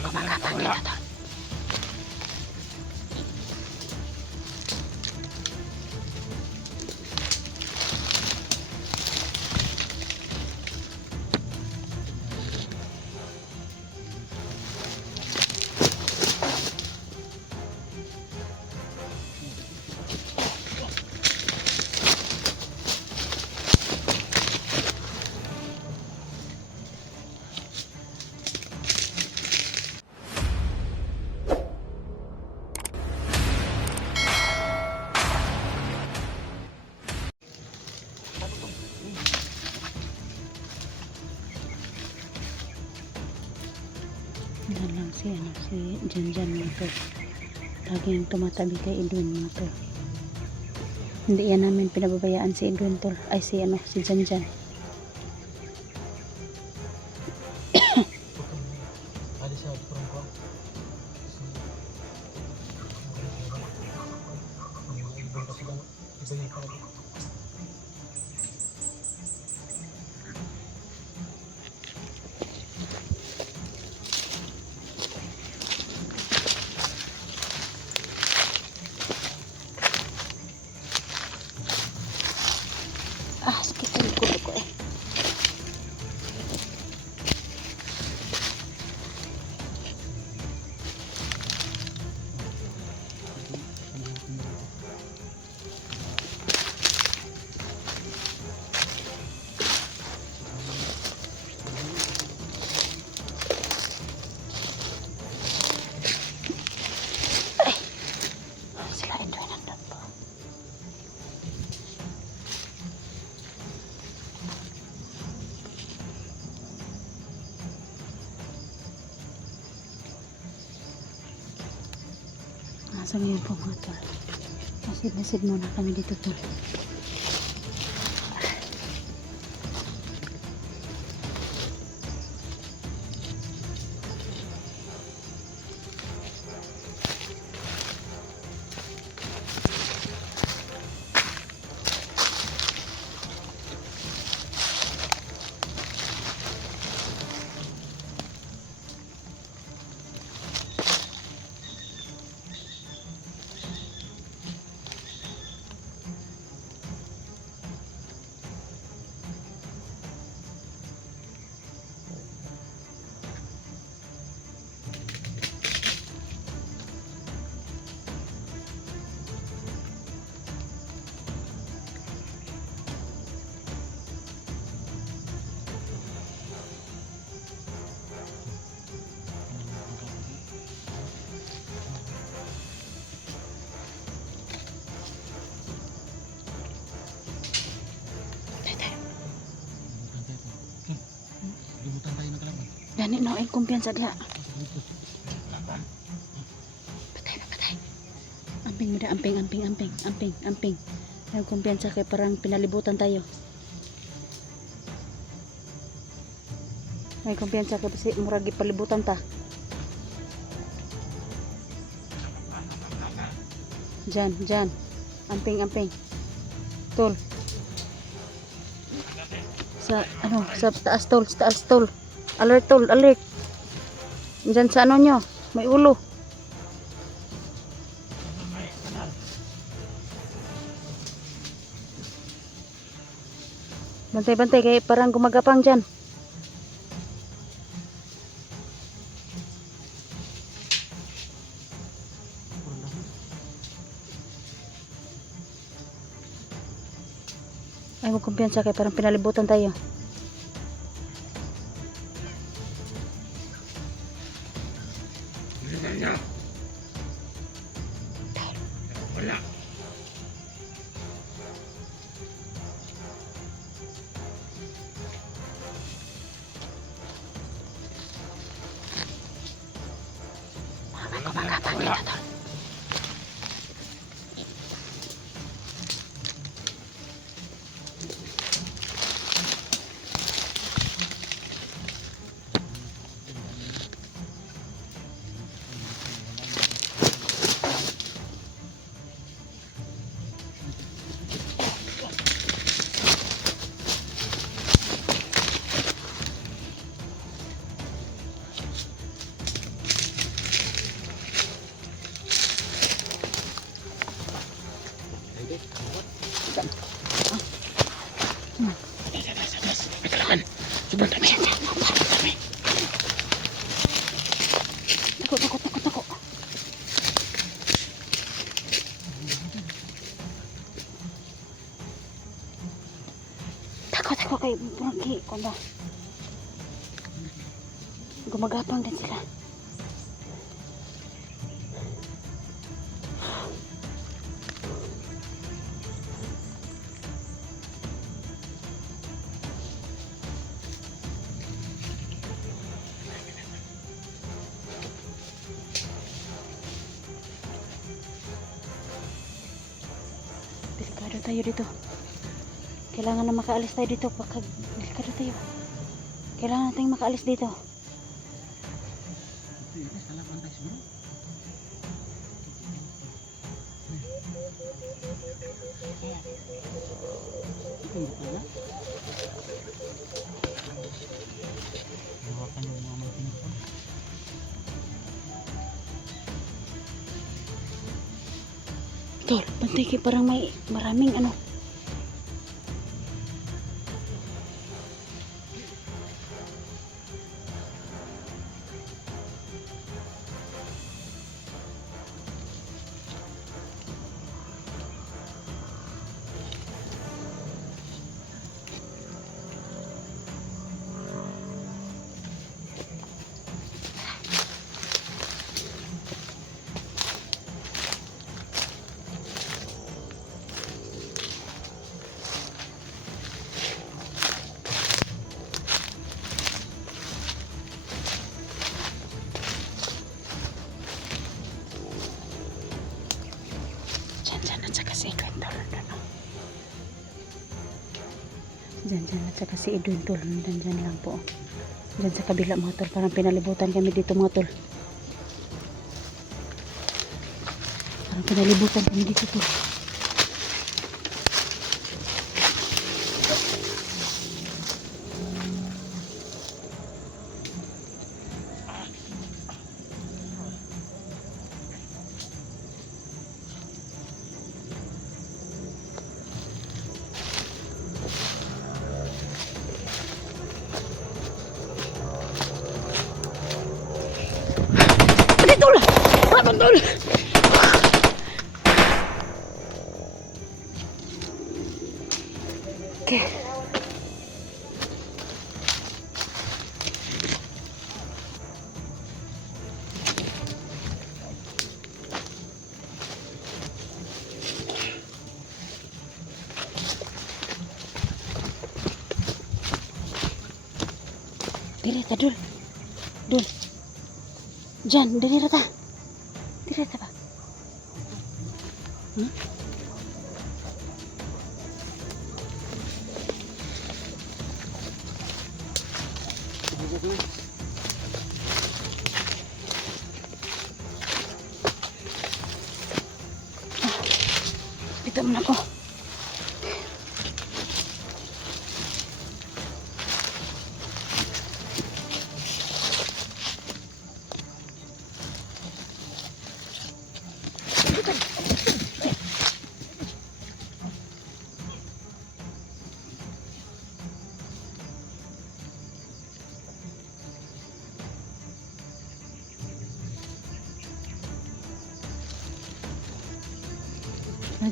Kumakapag dito to. Yan lang si Janjan mga to. Laging tumatabi kay Edwin mga to. Hindi yan namin pinababayaan si Edwin to. Ay si Janjan. Sakit ang likod ko eh. Sila Edwin nandun po. Nasa ngayon po mga tol. Masid muna kami dito tol. Gani no ay kumpiyansa diha. Patay. Amping muda, amping. Ay kumpiyansa kay parang pinalibutan tayo. Ay kumpiyansa kay kasi murag palibutan ta. Jan. Amping. Tol. Sa taas tol. Alert. Diyan sa ano nyo, may ulo. Bantay kay parang gumagapang dyan. Ay magkumpiyansa kay parang pinalibutan tayo. Wala. Kumakapag dito tol. kay Frankie kung ba gumagapang din sila. Delikado tayo dito. Kailangan na makaalis tayo dito. Pagka delikado tayo. Kailangan natin makaalis dito. Tol, pantiki parang may maraming ano. Diyan at saka si Edwin Tol. Diyan at saka si Edwin Tol. Diyan lang po. Diyan sa kabila mga tol. Parang pinalibutan kami dito mga tol. Parang pinalibutan kami dito tol. Tol! Ano tol? Okay. Dili ta dul. Dul. Jan, dili ta. Dili ta ba? Hmm? Pita mo na ko.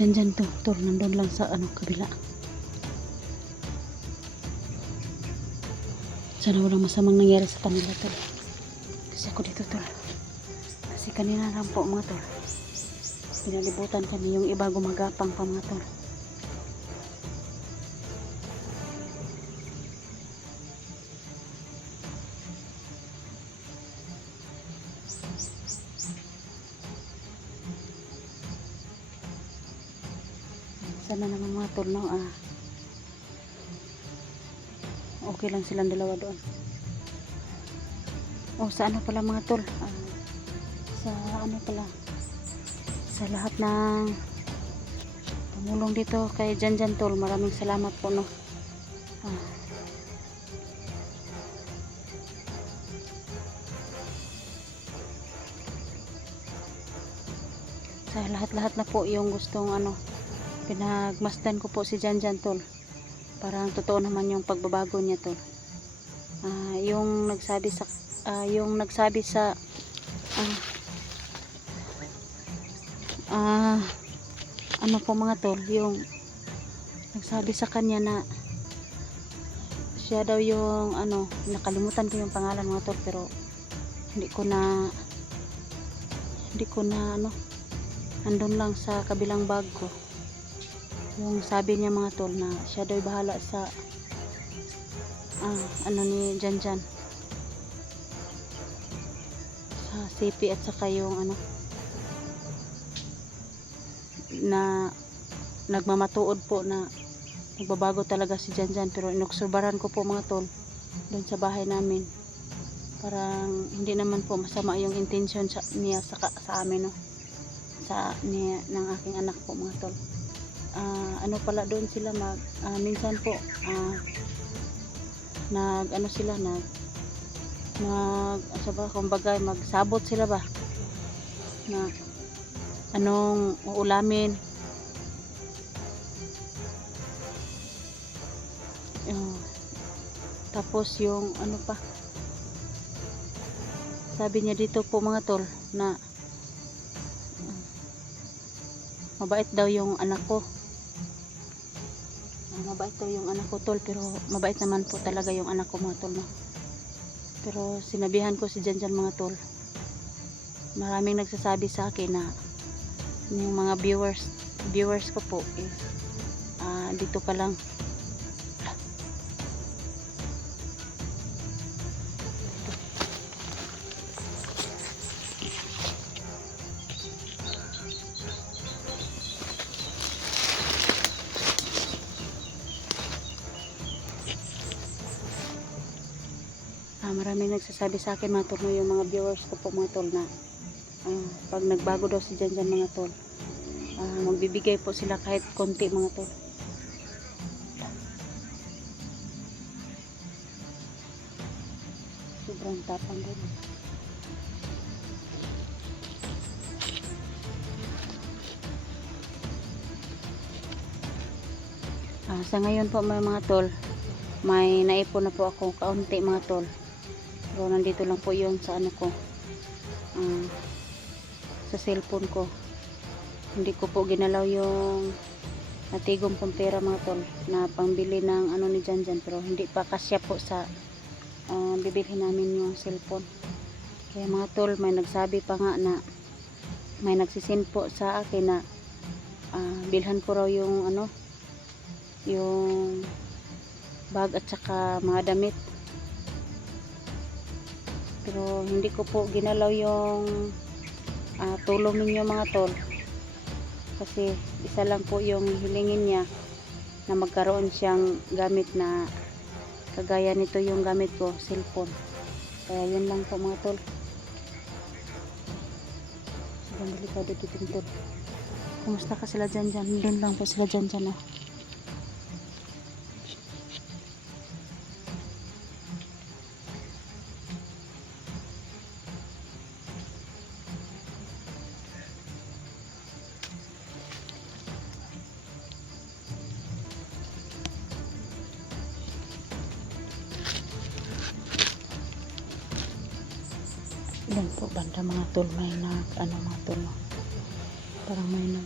Dyan to, tol, nandun lang sa ano, kabila. Sana walang masamang nangyari sa kanila tol. Kasi ako dito tol. Kasi kanina lang po mga tol. Pinalibutan kami, yung iba gumagapang pa mga tol. Sana naman mga tol no, okay lang silang dalawa doon. O sa ano pala mga tol, sa ano pala, sa lahat ng tumulong dito kay Jan tol, maraming salamat po no. Sa lahat-lahat na po yung gustong ano, pinagmasdan ko po si Jan tol. Parang totoo naman yung pagbabago niya tol. Yung nagsabi sa ano po mga tol, yung nagsabi sa kanya na Siya daw yung ano, nakalimutan ko yung pangalan mga tol, pero hindi ko na ano, andun lang sa kabilang bag ko. Yung sabi niya mga tol na siya daw bahala sa ano ni Janjan, sa CP at saka yung ano na nagmamatuod po na nagbabago talaga si Janjan. Pero inobserbahan ko po mga tol doon sa bahay namin, parang hindi naman po masama yung intention niya sa amin, no, sa niya ng aking anak po mga tol. Ano pala doon sila minsan po ano sila kumbaga magsabot sila ba na anong uulamin. Tapos yung ano pa, sabi niya dito po mga tol na mabait daw yung anak ko. Mabait daw yung anak ko tol, pero mabait naman po talaga yung anak ko mga tol, no? Pero sinabihan ko si Janjan mga tol, maraming nagsasabi sa akin na yung mga viewers ko po is dito pa lang maraming nagsasabi sa akin mga tol, yung mga viewers ko po mga tol, na pag nagbago daw si Janjan mga tol, magbibigay po sila kahit konti mga tol. Sobrang tapang din. Sa ngayon po mga tol, may naipon na po ako kaunti mga tol. Pero nandito lang po yun sa ano ko, sa cellphone ko. Hindi ko po ginalaw yung natigong pong pera mga tol na pangbili ng ano ni Janjan, pero hindi pa kasya po sa bibilhin namin yung cellphone. Kaya mga tol, may nagsabi pa nga na may nagsisend po sa akin na bilhan ko raw yung ano, yung bag at saka mga damit. Pero hindi ko po ginalaw yung tulong ninyo mga tol, kasi isa lang po yung hilingin niya, na magkaroon siyang gamit na kagaya nito yung gamit ko, cellphone. Kaya yun lang po mga tol. Sobrang delikado dito tol. Kumusta ka sila dyan? Doon lang po sila dyan, oh. Yan po banda mga tol, may mga tol, no? Parang may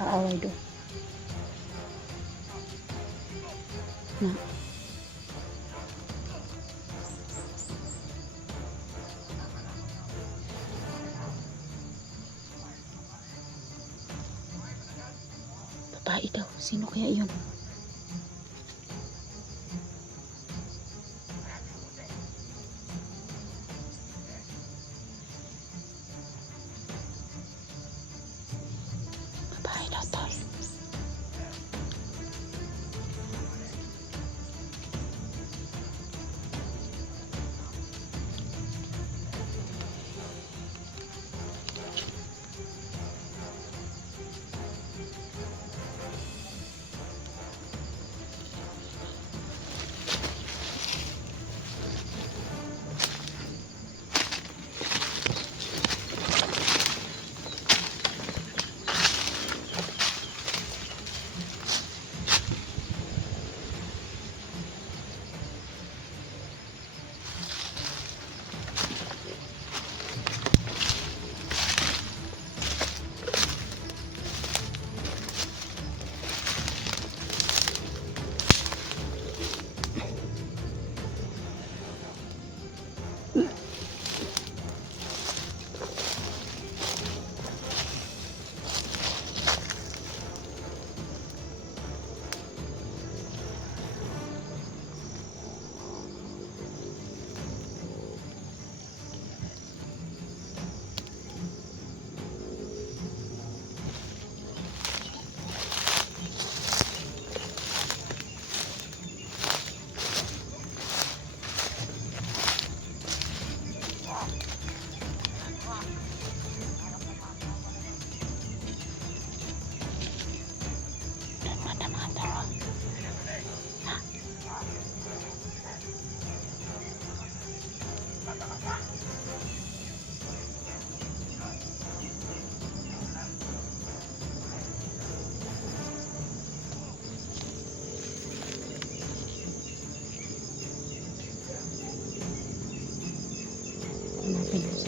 aaway doon na babae daw. Sino kaya yun? Babae daw tol.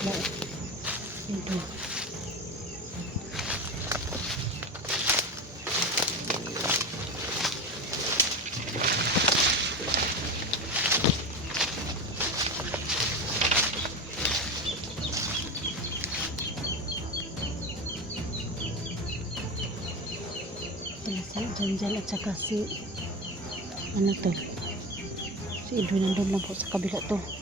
sila. Ito. Sila si Janjan at saka si ano to, si Edwin nandun lang po sa kabila to.